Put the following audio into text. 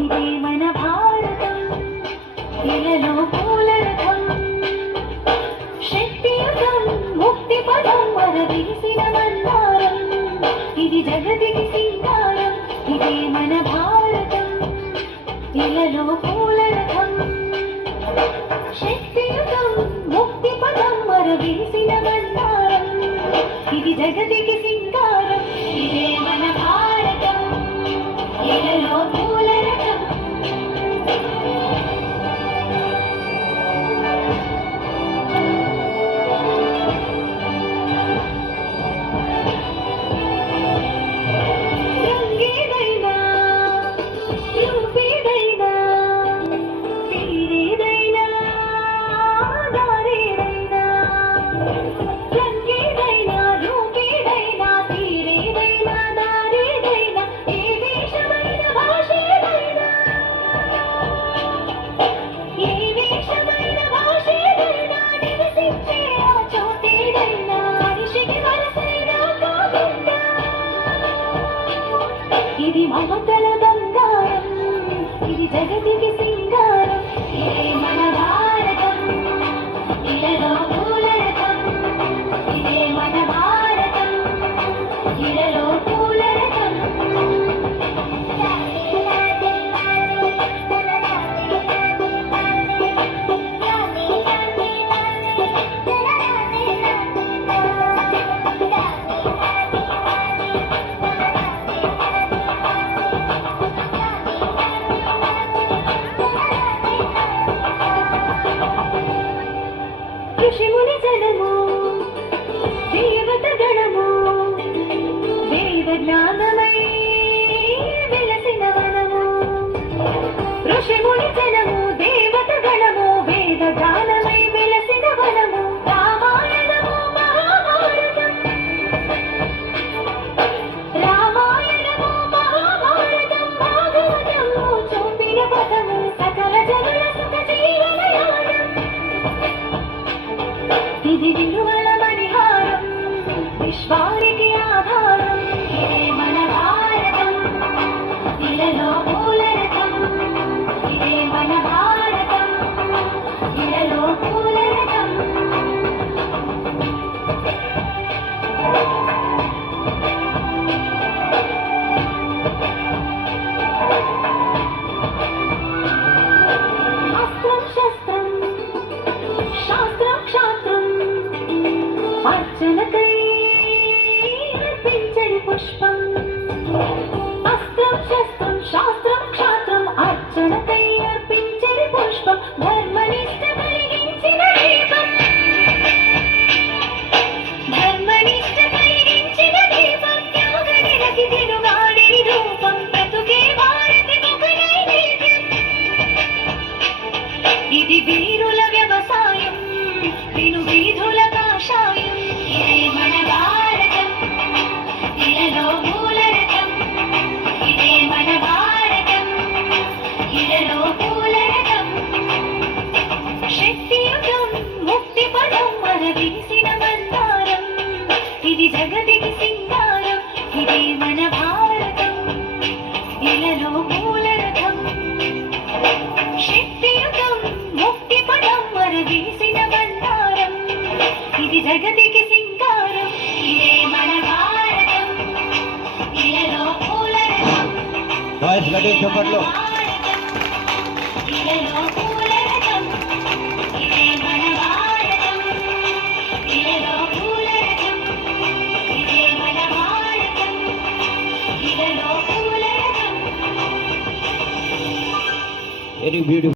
ఇదే మన భారతం? ఇలలో పూలరథం? శక్తియుతం ముక్తి పదం వరదీసిన మందారం ఇది జగతికి సింగారం ఇదే మన భారతం? ఇలలో పూలరథం. శక్తియుతం ముక్తి పదం వరదీసిన మందారం ఇది జగతికి మమతల బంగారం ఇది జగతికి సింగారం ఇదే మన భారతం ఇలలో ఇదే మన భారతం ఇలలో ఋషిముని జనము దేవత గణము వేద జ్ఞానమై వెలసిన వనము. ఋషిముని జనము ఇది पुष्पम् अस्त्यं शस्त्रम् జగతికి సింగారం ఇదే మన భారతం. ఇలలో పూలరథం బాయ్స్ గట్టి చప్పట్లు. భారతం. ఇలలో పూలరథం ఇదే మన భారతం. ఇలలో పూలరథం ఇదే మన భారతం. ఇలలో పూలరథం వెరీ బ్యూటిఫుల్